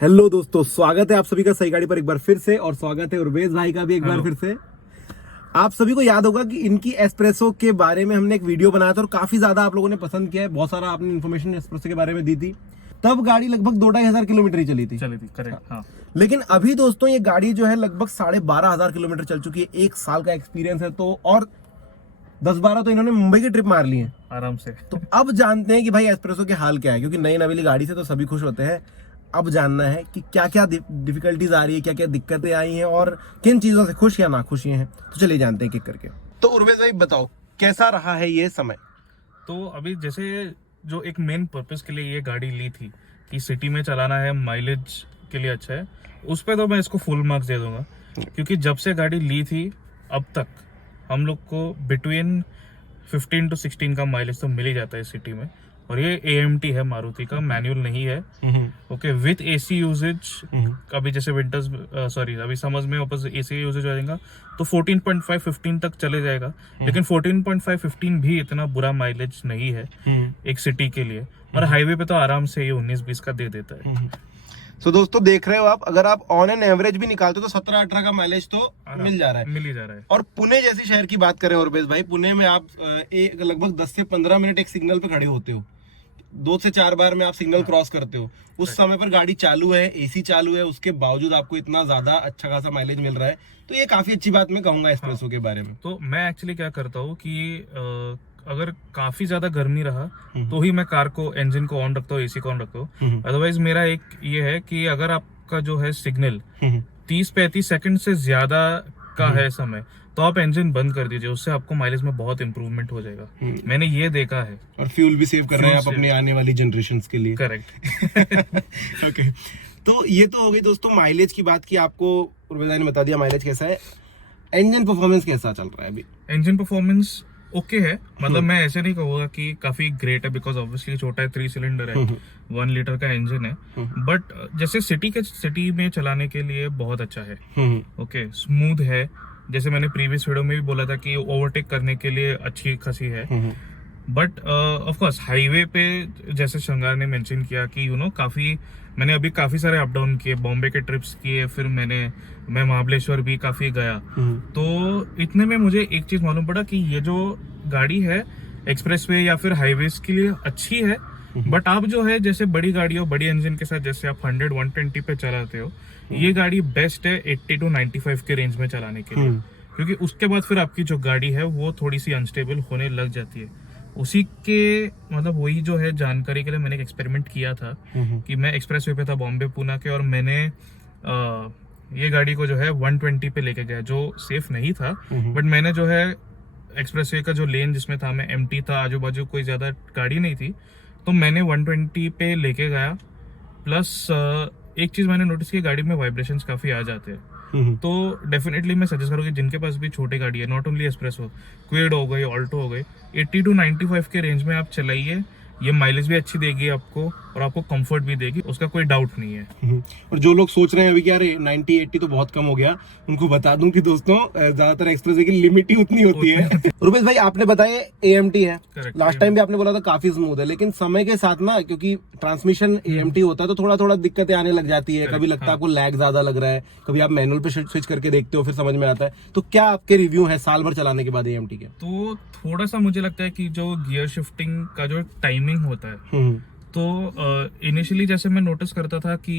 Hello दोस्तों, स्वागत है आप सभी का सही गाड़ी पर एक बार फिर से। और स्वागत है उर्वेश भाई का भी एक बार फिर से। आप सभी को याद होगा कि इनकी एस्प्रेसो के बारे में हमने एक वीडियो बनाया था और काफी ज्यादा आप लोगों ने पसंद किया है। बहुत सारा आपने इन्फॉर्मेशन एस्प्रेसो के बारे में दी थी। तब गाड़ी लगभग 2-2.5 किलोमीटर ही चली थी। करेक्ट। हाँ। लेकिन अभी दोस्तों ये गाड़ी जो है लगभग 12,500 किलोमीटर चल चुकी है। 1 साल का एक्सपीरियंस है तो, और 10-12 तो इन्होंने मुंबई की ट्रिप मार ली है आराम से। तो अब जानते हैं कि भाई एस्प्रेसो के हाल क्या है, क्योंकि नई नवेली गाड़ी से तो सभी खुश होते हैं। अब जानना है कि क्या क्या डिफिकल्टीज आ रही है, क्या क्या दिक्कतें आई हैं और किन चीजों से खुश या ना खुश हैं। तो चलिए जानते हैं किक करके। तो उर्वेश भाई बताओ, कैसा रहा है ये समय? तो अभी जैसे जो एक मेन पर्पस के लिए ये गाड़ी ली थी कि सिटी में चलाना है, माइलेज के लिए अच्छा है, उस पर तो मैं इसको फुल मार्क्स दे दूंगा। क्योंकि जब से गाड़ी ली थी अब तक हम लोग को बिटवीन 15 to 16 का माइलेज तो मिल ही जाता है सिटी में। और ये AMT है, मारुति का, मैनुअल नहीं है। Okay, with AC uses. अभी जैसे विंटर्स अभी समझ में वापस AC यूजेज आ जाएगा तो 14.5-15 तक चले जाएगा। लेकिन 14.5-15 भी इतना बुरा माइलेज नहीं है एक सिटी के लिए। और हाईवे पे तो आराम से ये 19-20 का दे देता है। तो दोस्तों देख रहे हो आप, अगर आप ऑन एन एवरेज भी निकालते हो तो 17-18 का माइलेज तो मिल जा रहा है। मिल ही जा रहा है। और पुणे जैसी शहर की बात करें उर्वेश भाई, पुणे में आप लगभग 10 से 15 मिनट एक सिग्नल पे खड़े होते हो। 2 से 4 बार में आप सिग्नल क्रॉस करते हो। उस समय पर गाड़ी चालू है, AC चालू है, उसके बावजूद आपको इतना ज्यादा अच्छा खासा माइलेज मिल रहा है। तो ये काफी अच्छी बात मैं कहूंगा एस्प्रेसो के बारे में। तो मैं एक्चुअली क्या करता हूँ कि अगर काफी ज्यादा गर्मी रहा तो ही मैं कार को, इंजन को ऑन रखता हूँ, AC को ऑन रखता हूँ। अदरवाइज मेरा एक ये है कि अगर आपका जो है सिग्नल 30-35 सेकंड से ज्यादा का है समय, तो आप इंजन बंद कर दीजिए। उससे आपको माइलेज में बहुत इंप्रूवमेंट हो जाएगा। मैंने ये देखा है। और फ्यूल भी सेव कर रहे हैं आप अपने आने वाली जनरेशन के लिए। करेक्ट। ओके, तो ये तो हो गई दोस्तों माइलेज की बात की। आपको उर्वेश भाई ने बता दिया माइलेज कैसा है। इंजन परफॉर्मेंस कैसा चल रहा है अभी? इंजन परफॉर्मेंस ओके है। मतलब मैं ऐसे नहीं कहूंगा कि काफी ग्रेट है, बिकॉज ऑब्वियसली छोटा है, 3 सिलेंडर है, 1 लीटर का इंजन है। बट जैसे सिटी में चलाने के लिए बहुत अच्छा है। ओके, स्मूथ है। जैसे मैंने प्रीवियस वीडियो में भी बोला था कि ओवरटेक करने के लिए अच्छी खासी है। बट ऑफ कोर्स हाईवे पे, जैसे शंगार ने मेंशन किया कि मैंने अभी काफी सारे अप डाउन किए, बॉम्बे के ट्रिप्स किए, फिर मैं महाबलेश्वर भी काफी गया। तो इतने में मुझे एक चीज मालूम पड़ा कि ये जो गाड़ी है एक्सप्रेसवे या फिर हाईवेज के लिए अच्छी है। बट आप जो है जैसे बड़ी गाड़ियों, बड़ी इंजन के साथ जैसे आप 100-120 पे चलाते हो, ये गाड़ी बेस्ट है 80 to 95 के रेंज में चलाने के लिए। क्योंकि उसके बाद फिर आपकी जो गाड़ी है वो थोड़ी सी अनस्टेबल होने लग जाती है। उसी के मतलब वही जो है जानकारी के लिए मैंने एक एक्सपेरिमेंट किया था कि मैं एक्सप्रेस वे पे था बॉम्बे पूना के, और मैंने ये गाड़ी को जो है 120 पे लेके गया, जो सेफ नहीं था। बट मैंने जो है एक्सप्रेस वे का जो लेन जिसमें था, मैं एम्प्टी था, आजू बाजू कोई ज्यादा गाड़ी नहीं थी, तो मैंने 120 पे लेके गया। प्लस एक चीज मैंने नोटिस की, गाड़ी में वाइब्रेशंस काफी आ जाते हैं। तो डेफिनेटली मैं सजेस्ट करूँगी जिनके पास भी छोटी गाड़ी है, नॉट ओनली एस्प्रेसो, क्विड हो गई, ऑल्टो हो गई, 80 to 95 के रेंज में आप चलाइए। ये माइलेज भी अच्छी देगी आपको और आपको कंफर्ट भी देगी, उसका कोई डाउट नहीं है। और जो लोग सोच रहे हैं अभी कि अरे 90-80 तो बहुत कम हो गया, उनको बता दूं कि दोस्तों ज्यादातर एक्सप्रेस की लिमिट ही उतनी होती है। रुपेश भाई आपने बताया AMT है, लास्ट टाइम भी आपने बोला था काफी स्मूथ है, लेकिन समय के साथ ना, क्योंकि ट्रांसमिशन AMT होता है तो थोड़ा थोड़ा दिक्कतें आने लग जाती है। कभी लगता है आपको लैग ज्यादा लग रहा है, कभी आप मैनुअल पे स्विच करके देखते हो, फिर समझ में आता है। तो क्या आपके रिव्यू है साल भर चलाने के बाद AMT के? तो थोड़ा सा मुझे लगता है कि जो गियर शिफ्टिंग का जो टाइमिंग होता है, तो इनिशियली जैसे मैं नोटिस करता था कि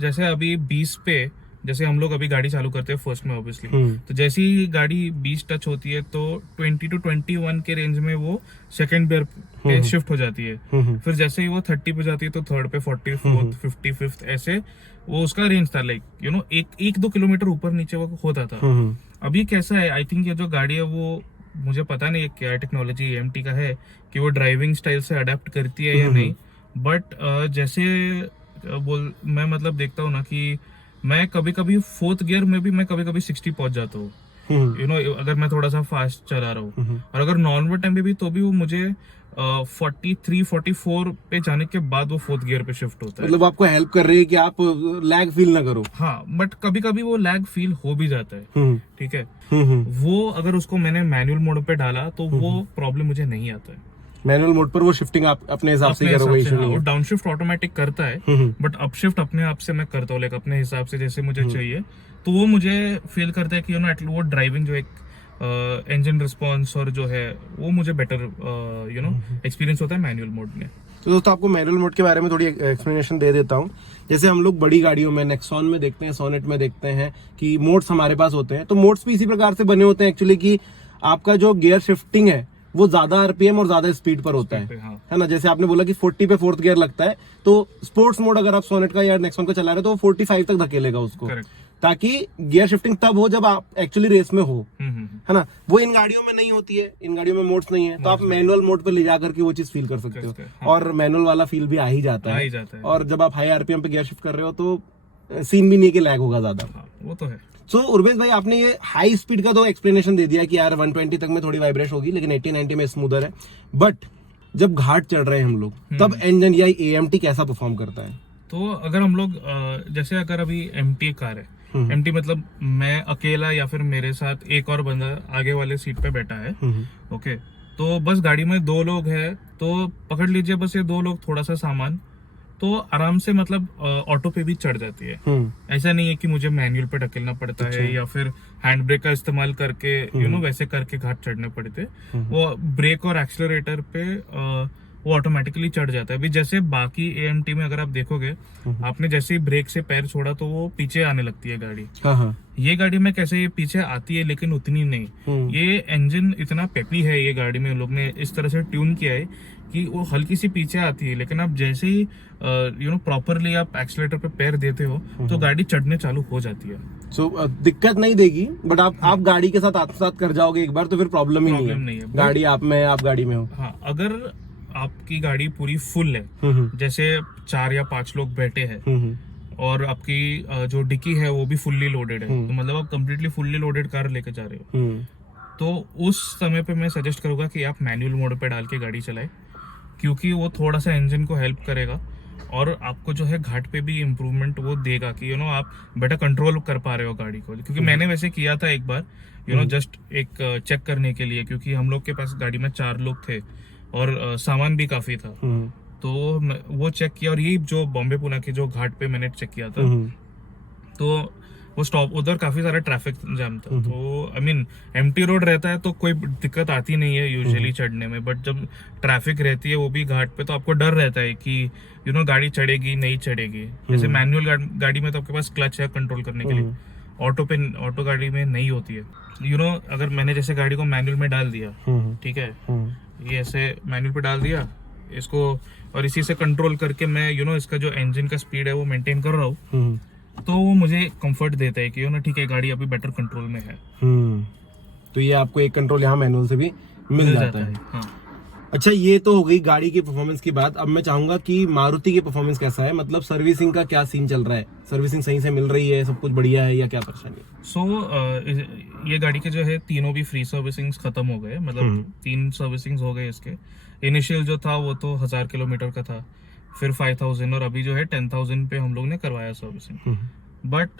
जैसे अभी 20 पे, जैसे हम लोग अभी गाड़ी चालू करते हैं फर्स्ट में ऑब्वियसली, तो जैसी ही गाड़ी 20 टच होती है तो 20 to 21 के रेंज में वो सेकंड गियर पे शिफ्ट हो जाती है। फिर जैसे ही वो 30 पे जाती है तो थर्ड पे, 44th, 55th, ऐसे वो उसका रेंज था। लाइक 1-2 किलोमीटर ऊपर नीचे वो होता था। अभी कैसा है, आई थिंक ये जो गाड़ी है वो, मुझे पता नहीं क्या टेक्नोलॉजी AMT का है कि वो ड्राइविंग स्टाइल से अडेप्ट करती है या नहीं। बट जैसे मैं मतलब देखता हूँ ना कि मैं कभी कभी 4th गियर में भी मैं कभी कभी 60 पहुंच जाता हूँ, अगर मैं थोड़ा सा फास्ट चला रहा हूँ। और अगर नॉर्मल टाइम पे भी तो भी वो मुझे 43-44 पे जाने के बाद वो 4th गियर पे शिफ्ट होता है। मतलब आपको हेल्प कर रही है कि आप लैग फील ना करो। हाँ, बट कभी कभी वो लैग फील हो भी जाता है। ठीक है, वो अगर उसको मैंने मैनुअल मोड पे डाला तो वो प्रॉब्लम मुझे नहीं आता है। मैनुअल मोड पर वो शिफ्टिंग आप अपने हिसाब से करोगे, इशू नहीं वो है। डाउन शिफ्ट ऑटोमेटिक करता है, बट अप शिफ्ट अपने आप से मैं करता हूँ, लाइक अपने हिसाब से जैसे मुझे चाहिए। तो वो मुझे फील करता है कि वो ड्राइविंग जो एक इंजन रिस्पॉन्स और जो है वो मुझे बेटर एक्सपीरियंस होता है मैनुअल मोड में। तो दोस्तों आपको मैनुअल मोड के बारे में थोड़ी एक्सप्लेनेशन दे देता हूँ। जैसे हम लोग बड़ी गाड़ियों में, नेक्सॉन में देखते हैं, सोनेट में देखते हैं कि मोड्स हमारे पास होते हैं। तो मोड्स भी इसी प्रकार से बने होते हैं एक्चुअली कि आपका जो गियर शिफ्टिंग है वो ज्यादा आरपीएम और ज्यादा स्पीड पर होता है, हाँ। है ना। जैसे आपने बोला कि 40 पे फोर्थ गियर लगता है, तो स्पोर्ट्स मोड अगर आप सोनेट का या नेक्सॉन का चला रहे हो तो वो 45 तक धकेलेगा उसको, ताकि गियर शिफ्टिंग तब हो जब आप एक्चुअली रेस में हो, है ना। वो इन गाड़ियों में नहीं होती है, इन गाड़ियों में मोड्स नहीं है, तो आप मैनुअल मोड पे ले जाकर के वो चीज फील कर सकते हो, और मैनुअल वाला फील भी आ ही जाता है। और जब आप हाई आरपीएम पे गियर शिफ्ट कर रहे हो तो सीन भी नहीं कि लैग होगा ज्यादा। वो तो है। सो उर्वेश भाई, आपने ये हाई स्पीड का तो एक्सप्लेनेशन दे दिया कि यार 120 तक में थोड़ी वाइब्रेशन होगी, लेकिन 80-90 में स्मूदर है। बट जब घाट चढ़ रहे हैं हम लोग, तब इंजन या एएमटी कैसा परफॉर्म करता है? तो अगर हम लोग जैसे अगर अभी एमटी कार है, एमटी मतलब मैं अकेला या फिर मेरे साथ एक और बंदा आगे वाले सीट पे बैठा है, ओके, तो बस गाड़ी में 2 लोग हैं, तो पकड़ लीजिए बस ये 2 लोग थोड़ा सा सामान, तो आराम से मतलब ऑटो पे भी चढ़ जाती है। ऐसा नहीं है कि मुझे मैनुअल पे ढकेलना पड़ता है या फिर हैंड ब्रेक का इस्तेमाल करके वैसे करके घाट चढ़ने पड़ते। वो ब्रेक और एक्सीलरेटर पे वो ऑटोमेटिकली चढ़ जाता है। अभी जैसे बाकी एएमटी में अगर आप देखोगे, आपने जैसे ही ब्रेक से पैर छोड़ा तो वो पीछे आने लगती है गाड़ी। ये गाड़ी में कैसे ये पीछे आती है लेकिन उतनी नहीं। ये इंजन इतना पेपी है, ये गाड़ी में लोग ने इस तरह से ट्यून किया है कि वो हल्की सी पीछे आती है, लेकिन आप जैसे ही प्रॉपरली आप एक्सीलरेटर पे पैर देते हो तो गाड़ी चढ़ने चालू हो जाती है। सो दिक्कत नहीं देगी, बट आप गाड़ी के साथ आत्मसात कर जाओगे एक बार तो फिर प्रॉब्लम ही नहीं है। गाड़ी आप में, आप गाड़ी में हो। हाँ, अगर आपकी गाड़ी पूरी फुल है, जैसे 4 या 5 लोग बैठे हैं और आपकी जो डिक्की है वो भी फुल्ली लोडेड है, तो मतलब आप कंप्लीटली फुल्ली लोडेड कार लेके जा रहे हो, तो उस समय पे मैं सजेस्ट करूंगा कि आप मैनुअल मोड पे डाल के गाड़ी चलाएं, क्योंकि वो थोड़ा सा इंजन को हेल्प करेगा और आपको जो है घाट पे भी इम्प्रूवमेंट वो देगा कि आप बेटर कंट्रोल कर पा रहे हो गाड़ी को। क्योंकि मैंने वैसे किया था एक बार, जस्ट एक चेक करने के लिए, क्योंकि हम लोग के पास गाड़ी में 4 लोग थे और सामान भी काफी था, तो वो चेक किया। और ये जो बॉम्बे पुणे के जो घाट पे मैंने चेक किया था, तो वो स्टॉप उधर काफी सारा ट्रैफिक जाम था, तो आई मीन एम्प्टी रोड रहता है तो कोई दिक्कत आती नहीं है यूजुअली चढ़ने में, बट जब ट्रैफिक रहती है वो भी घाट पे, तो आपको डर रहता है कि गाड़ी चढ़ेगी नहीं चढ़ेगी। जैसे मैनुअल गाड़ी में तो आपके पास क्लच है कंट्रोल करने के लिए, ऑटो गाड़ी में नहीं होती है। अगर मैंने जैसे गाड़ी को मैनुअल में डाल दिया, ठीक है, ये ऐसे मैनुअल पे डाल दिया इसको, और इसी से कंट्रोल करके मैं इसका जो इंजन का स्पीड है वो मेंटेन कर रहा हूँ, तो वो मुझे कंफर्ट देता है कि ठीक है गाड़ी अभी बेटर कंट्रोल में है। तो ये आपको एक कंट्रोल यहाँ मैनुअल से भी मिल जाता है। हाँ। अच्छा, ये तो हो गई गाड़ी की परफॉर्मेंस की बात। अब मैं चाहूंगा कि मारुति की परफॉर्मेंस कैसा है, मतलब सर्विसिंग का क्या सीन चल रहा है, सर्विसिंग सही से मिल रही है, सब कुछ बढ़िया है या क्या परेशानी है? ये गाड़ी के जो है तीनों भी फ्री सर्विसिंग खत्म हो गए, मतलब 3 सर्विसिंग हो गए इसके। इनिशियल जो था वो तो 1000 किलोमीटर का था, फिर 5000 और अभी जो है 10,000 पे हम लोग ने करवाया सर्विसिंग। बट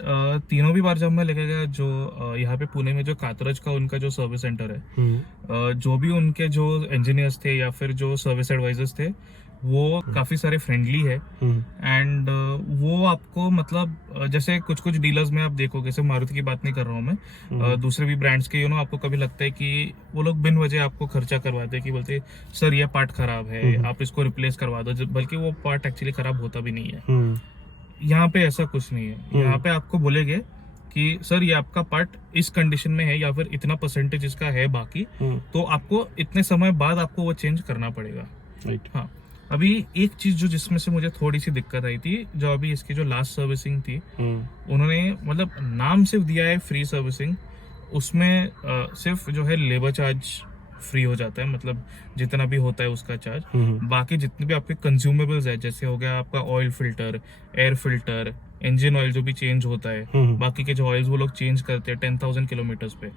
तीनों भी बार जब मैं लेके गया, जो यहाँ पे पुणे में जो कातरज का उनका जो सर्विस सेंटर है, जो भी उनके जो इंजीनियर्स थे या फिर जो सर्विस एडवाइजर्स थे, वो काफी सारे फ्रेंडली है। एंड वो आपको मतलब जैसे कुछ डीलर्स में आप देखोगे, जैसे मारुति की बात नहीं कर रहा हूँ मैं, दूसरे भी ब्रांड्स के आपको कभी लगता है कि वो लोग बिन वजह आपको खर्चा करवाते हैं कि बोलते सर ये पार्ट खराब है, आप इसको रिप्लेस करवा दो, बल्कि वो पार्ट एक्चुअली खराब होता भी नहीं है। यहाँ पे ऐसा कुछ नहीं है। यहाँ पे आपको बोलेंगे कि सर ये आपका पार्ट इस कंडीशन में है या फिर इतना परसेंटेज इसका है बाकी, तो आपको इतने समय बाद आपको वो चेंज करना पड़ेगा। हाँ, अभी एक चीज जो जिसमें से मुझे थोड़ी सी दिक्कत आई थी, जो अभी इसकी जो लास्ट सर्विसिंग थी, उन्होंने मतलब नाम सिर्फ दिया है फ्री सर्विसिंग, उसमें सिर्फ जो है लेबर चार्ज फ्री हो जाता है, मतलब जितना भी होता है उसका चार्ज। बाकी जितने भी आपके कंज्यूमेबल्स है, जैसे हो गया आपका oil filter, air filter, engine oil जो भी चेंज होता है, बाकी के जो ऑयल्स वो लोग चेंज करते हैं 10,000 किलोमीटर्स पे,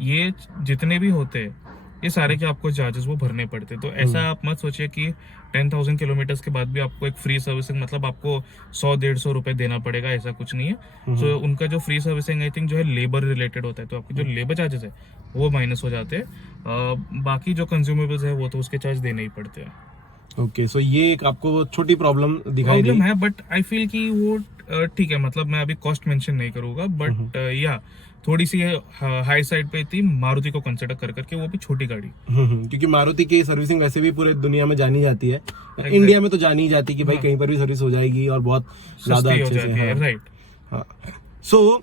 ये जितने भी होते हैं ये सारे के आपको चार्जेस वो भरने पड़ते हैं। तो ऐसा आप मत सोचिए कि 10,000 किलोमीटर्स के बाद भी आपको एक फ्री सर्विसिंग मतलब आपको 100-150 रुपए देना पड़ेगा, ऐसा कुछ नहीं है। तो उनका जो फ्री सर्विसिंग आई थिंक जो है लेबर रिलेटेड होता है, तो आपके जो लेबर चार्जेस है वो माइनस हो जाते हैं। बाकी जो कंज्यूमेबल्स है वो तो उसके चार्ज देने ही पड़ते हैं। ओके, सो ये एक आपको छोटी प्रॉब्लम दिखाई दी है, बट आई फील कि वो ठीक है। मतलब मैं अभी कॉस्ट मेंशन नहीं करूंगा, बट या थोड़ी सी हाई साइड पे थी। मारुति को कंसिडर कर करके, वो भी छोटी गाड़ी। क्योंकि मारुति की सर्विसिंग वैसे भी पूरे दुनिया में जानी जाती है, इंडिया में तो जानी ही जाती है कि भाई कहीं पर भी सर्विस हो जाएगी और बहुत ज्यादा अच्छे से। राइट। हाँ, सो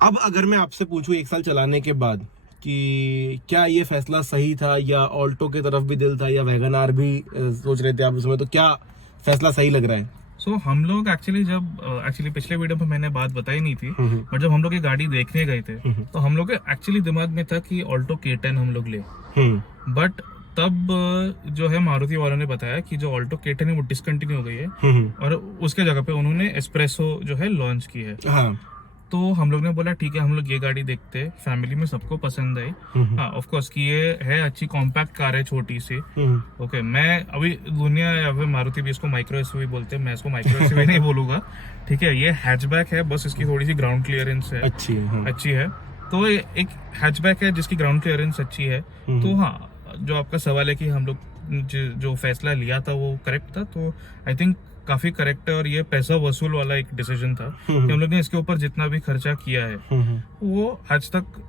अब अगर मैं आपसे पूछूं 1 साल चलाने के बाद कि क्या ये फैसला सही था, या ऑल्टो की तरफ भी दिल था, या वैगन आर भी सोच रहे थे आप उसमें, तो क्या फैसला सही लग रहा है? सो हम लोग एक्चुअली पिछले वीडियो में मैंने बात बताई नहीं थी, बट जब हम लोग ये गाड़ी देखने गए थे तो हम लोग के एक्चुअली दिमाग में था कि ऑल्टो K10 हम लोग ले। बट तब जो है मारुति वालों ने बताया कि जो ऑल्टो K10 है वो डिसकंटिन्यू हो गई है और उसके जगह पे उन्होंने एस्प्रेसो जो है लॉन्च की है। हाँ। तो हम लोग ने बोला ठीक है, हम लोग ये गाड़ी देखते हैं, फैमिली में सबको पसंद आई। हाँ, ऑफ कोर्स कि ये है अच्छी कॉम्पैक्ट कार है, छोटी सी। ओके, मैं अभी दुनिया या फिर मारुति भी इसको माइक्रो एसयूवी बोलते हैं, मैं इसको माइक्रो एसयूवी नहीं बोलूंगा। ठीक है, ये हैचबैक है, बस इसकी थोड़ी सी ग्राउंड क्लियरेंस है अच्छी है। तो एक हैचबैक है जिसकी ग्राउंड क्लियरेंस अच्छी है। तो हाँ, जो आपका सवाल है कि हम लोग जो फैसला लिया था वो करेक्ट था, तो आई थिंक काफी करेक्ट है। और ये पैसा वसूल वाला एक डिसीजन था कि हम लोग ने इसके ऊपर जितना भी खर्चा किया है वो आज तक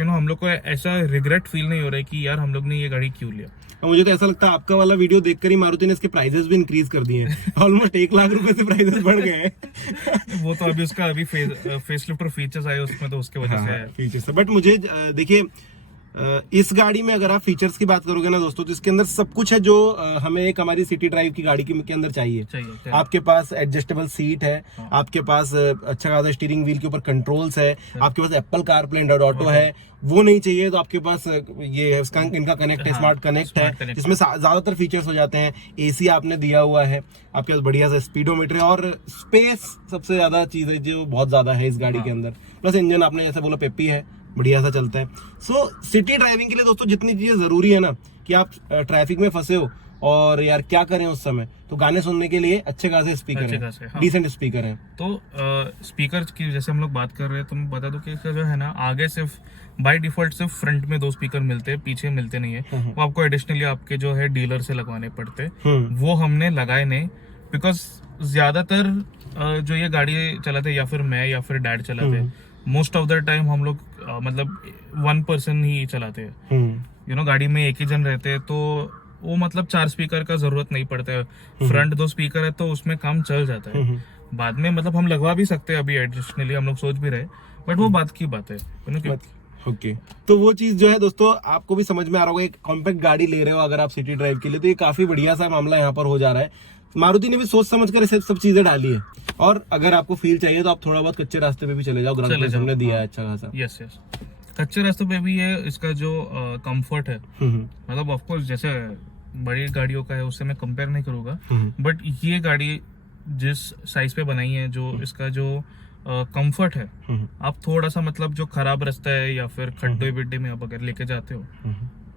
हम लोग को ऐसा रिग्रेट फील नहीं हो रहा है कि यार हम लोग ने ये गाड़ी क्यों लिया। और मुझे तो ऐसा लगता है आपका वाला वीडियो देखकर ही मारुति ने इसके प्राइसेस भी इंक्रीज कर दिए हैं। ऑलमोस्ट 1 लाख रुपए से प्राइसेस बढ़ गए हैं। वो तो अभी उसका फेसलिफ्ट और फीचर्स आए उसमें, तो उसके वजह से है फीचर्स। बट मुझे देखिए, इस गाड़ी में अगर आप फीचर्स की बात करोगे ना दोस्तों, तो इसके अंदर सब कुछ है जो हमें एक हमारी सिटी ड्राइव की गाड़ी के अंदर चाहिए। आपके पास एडजस्टेबल सीट है, आपके पास अच्छा खासा स्टीयरिंग व्हील के ऊपर कंट्रोल्स है, आपके पास एप्पल कारप्ले एंड्रॉइड ऑटो है। वो नहीं चाहिए तो आपके पास ये है इनका कनेक्ट है, स्मार्ट कनेक्ट है, जिसमें ज्यादातर फीचर्स हो जाते हैं। एसी आपने दिया हुआ है, आपके पास बढ़िया सा स्पीडोमीटर है, और स्पेस सबसे ज्यादा चीज है जो बहुत ज्यादा है इस गाड़ी के अंदर। प्लस इंजन आपने जैसे बोला पेपी है, बढ़िया सा चलता है। सो सिटी ड्राइविंग के लिए दोस्तों जितनी चीजें जरूरी है ना, कि आप ट्रैफिक में फंसे हो और यार क्या करें उस समय, तो गाने सुनने के लिए अच्छे खासे स्पीकर हैं, डिसेंट स्पीकर हैं। तो स्पीकर की जैसे हम लोग बात कर रहे हैं, तो मैं बता दूं कि जो है ना, आगे सिर्फ बाय डिफॉल्ट सिर्फ फ्रंट में 2 स्पीकर मिलते हैं, पीछे मिलते नहीं है। वो आपको एडिशनली आपके जो है डीलर से लगवाने पड़ते हैं। वो हमने लगाए नहीं, बिकॉज ज्यादातर जो ये गाड़ी चलाते या फिर मैं या फिर डैड चलाते हैं, मोस्ट ऑफ द टाइम हम लोग मतलब 1 पर्सन ही चलाते हैं। गाड़ी में एक ही जन रहते हैं, तो वो मतलब 4 स्पीकर का जरूरत नहीं पड़ता है। फ्रंट 2 स्पीकर है तो उसमें काम चल जाता है। बाद में मतलब हम लगवा भी सकते हैं, अभी एडिशनली हम लोग सोच भी रहे, बट वो बात की बात है। ओके, तो वो चीज जो है दोस्तों आपको भी समझ में आ रहा होगा। एक कॉम्पैक्ट गाड़ी ले रहे हो अगर आप सिटी ड्राइव के लिए, तो ये काफी बढ़िया सा मामला यहाँ पर हो जा रहा है। मारुति ने भी सोच समझ कर सब चीजें डाली है। और अगर आपको फील चाहिए तो आप थोड़ा बहुत कच्चे रास्ते पे भी चले जाओ, हमने दिया है अच्छा खासा। यस, कच्चे रास्तों पे भी है। इसका जो कंफर्ट है, मतलब ऑफकोर्स जैसे बड़ी गाड़ियों का है उससे मैं कंपेयर नहीं करूंगा, बट ये गाड़ी जिस साइज पे बनाई है, जो इसका जो कंफर्ट है, आप थोड़ा सा मतलब जो खराब रास्ता है या फिर खड्डे बिड्डे में आप अगर लेके जाते हो,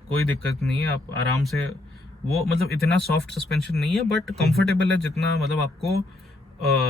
कोई दिक्कत नहीं है, आप आराम से। वो मतलब इतना सॉफ्ट सस्पेंशन नहीं है, बट कंफर्टेबल है, जितना मतलब आपको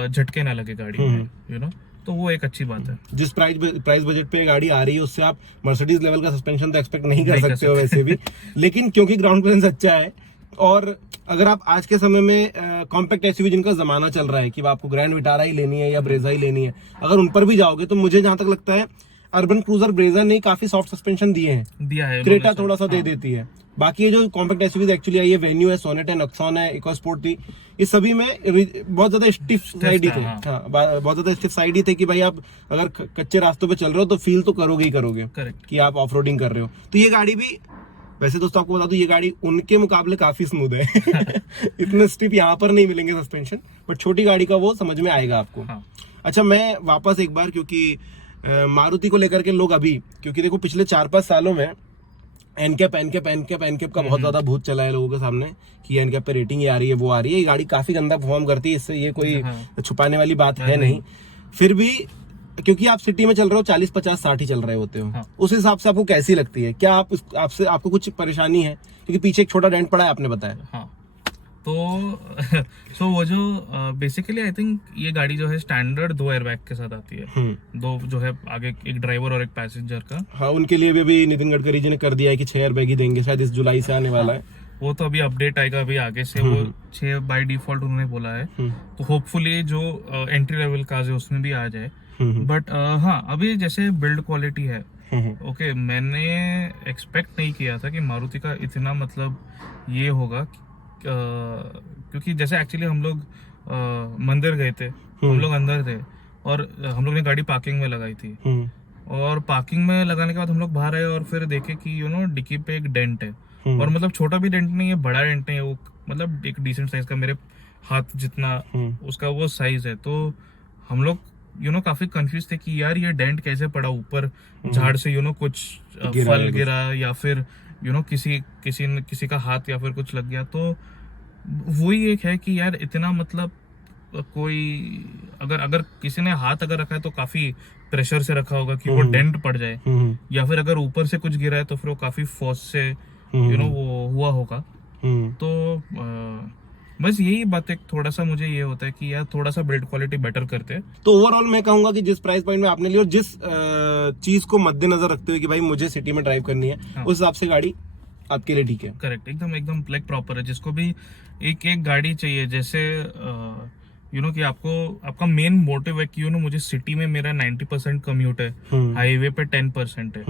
झटके ना लगे गाड़ी में, तो वो एक अच्छी बात है। जिस प्राइस बजट पे गाड़ी आ रही है उससे आप मर्सिडीज लेवल का सस्पेंशन तो एक्सपेक्ट नहीं कर सकते हो वैसे भी। लेकिन क्योंकि ग्राउंड क्लियरेंस अच्छा है, और अगर आप आज के समय में कॉम्पैक्ट एसयूवी जिनका जमाना चल रहा है कि आपको ग्रैंड विटारा ही लेनी है या ब्रेजा ही लेनी है, अगर उन पर भी जाओगे तो मुझे जहां तक लगता है अर्बन क्रूजर ब्रेजा ने काफी सॉफ्ट सस्पेंशन दिया है। क्रेटा थोड़ा सा दे देती है। बाकी ये जो कॉम्पैक्ट एसयूवीज एक्चुअली आई है, वेन्यू है, सोनेट है, नक्सॉन है, इकोस्पोर्ट थी, इस सभी में बहुत ज्यादा स्टिफ साइड ही थे। हाँ, बहुत ज्यादा स्टिफ साइड ही थे कि भाई आप अगर कच्चे रास्तों पे चल रहे हो तो फील तो करोगे ही करोगे कि आप ऑफ रोडिंग कर रहे हो। तो ये गाड़ी भी, वैसे दोस्तों आपको बता दूं, ये गाड़ी उनके मुकाबले काफी स्मूथ है। इतने स्टिफ यहाँ पर नहीं मिलेंगे सस्पेंशन, बट छोटी गाड़ी का वो समझ में आएगा आपको। अच्छा, मैं वापस एक बार, क्योंकि मारुति को लेकर के लोग अभी, क्योंकि देखो पिछले 4-5 सालों में एनकैप का बहुत ज्यादा भूत चला है लोगों के सामने कि एनकैप पे रेटिंग ये आ रही है, वो आ रही है। ये गाड़ी काफी गंदा परफॉर्म करती है, इससे ये कोई छुपाने वाली बात है नहीं। फिर भी क्योंकि आप सिटी में चल रहे हो 40, 50, 60 ही चल रहे होते हो, हाँ। उस हिसाब से आपको कैसी लगती है? क्या आपको कुछ परेशानी है? क्योंकि पीछे एक छोटा डेंट पड़ा है आपने बताया। हाँ, तो सो वो जो बेसिकली आई थिंक ये गाड़ी जो है स्टैंडर्ड 2 एयरबैग के साथ आती है। 2 जो है आगे, एक ड्राइवर और एक पैसेंजर का। हाँ, उनके लिए भी अभी नितिन गडकरी जी ने कर दिया है कि 6 एयरबैग ही देंगे, शायद इस जुलाई से आने वाला है। वो तो अभी अपडेट आएगा अभी आगे से, वो 6 बाय डिफॉल्ट उन्होंने बोला है। तो होपफुली जो एंट्री लेवल कार्स है उसमें भी आ जाए। बट हाँ, अभी जैसे बिल्ड क्वालिटी है, ओके, मैंने एक्सपेक्ट नहीं किया था कि मारुति का इतना मतलब ये होगा, क्योंकि जैसे एक्चुअली हम लोग मंदिर गए थे, हम लोग अंदर थे और हम लोग ने गाड़ी पार्किंग में लगाई थी, और पार्किंग में लगाने के बाद हम लोग बाहर आए और फिर देखे कि डिक्की पे एक डेंट है, और मतलब छोटा भी डेंट नहीं है, बड़ा डेंट नहीं है, वो मतलब एक डिसेंट साइज का, मेरे हाथ जितना उसका वो साइज है। तो हम लोग काफी कंफ्यूज थे कि यार ये डेंट कैसे पड़ा, ऊपर झाड़ से कुछ फल गिरा या फिर किसी का हाथ या फिर कुछ लग गया। तो वही एक है कि यार इतना मतलब कोई अगर किसी ने हाथ अगर रखा है तो काफी प्रेशर से रखा होगा कि वो डेंट पड़ जाए, या फिर अगर ऊपर से कुछ गिरा है तो फिर वो काफी फोर्स से वो हुआ होगा। तो बस यही बात है, थोड़ा सा मुझे ये होता है कि यार थोड़ा सा बिल्ड क्वालिटी बेटर करते हैं। तो ओवरऑल मैं कहूंगा कि जिस प्राइस पॉइंट में आपने लिया और जिस चीज को मद्देनजर रखते हुए कि भाई मुझे सिटी में ड्राइव करनी है, हाँ। उस हिसाब से गाड़ी आपके लिए ठीक है। करेक्ट, एकदम लाइक प्रॉपर है। जिसको भी एक गाड़ी चाहिए, जैसे कि आपका मेन मोटिव है कि मुझे सिटी में मेरा 90% कम्यूट है, हाईवे पे 10% है,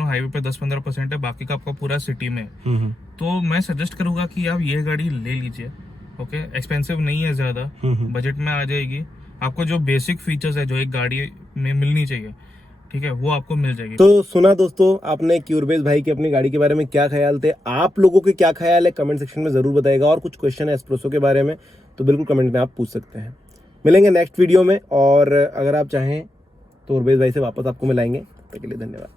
हाईवे पे 10-15% है, बाकी का आपका पूरा सिटी में है। तो मैं सजेस्ट करूंगा कि आप ये गाड़ी ले लीजिए। ओके, एक्सपेंसिव नहीं है ज्यादा, बजट में आ जाएगी। आपको जो बेसिक फीचर्स है जो एक गाड़ी में मिलनी चाहिए, ठीक है, वो आपको मिल जाएगी। तो सुना दोस्तों आपने क्यूरबेज भाई की अपनी गाड़ी के बारे में क्या ख्याल थे, आप लोगों के क्या ख्याल है कमेंट सेक्शन में जरूर बताइएगा। और कुछ क्वेश्चन है एस्प्रेसो के बारे में तो बिल्कुल कमेंट में आप पूछ सकते हैं। मिलेंगे नेक्स्ट वीडियो में, और अगर आप चाहें तो उर्वेश भाई से वापस आपको मिलाएंगे। तब तक के लिए धन्यवाद।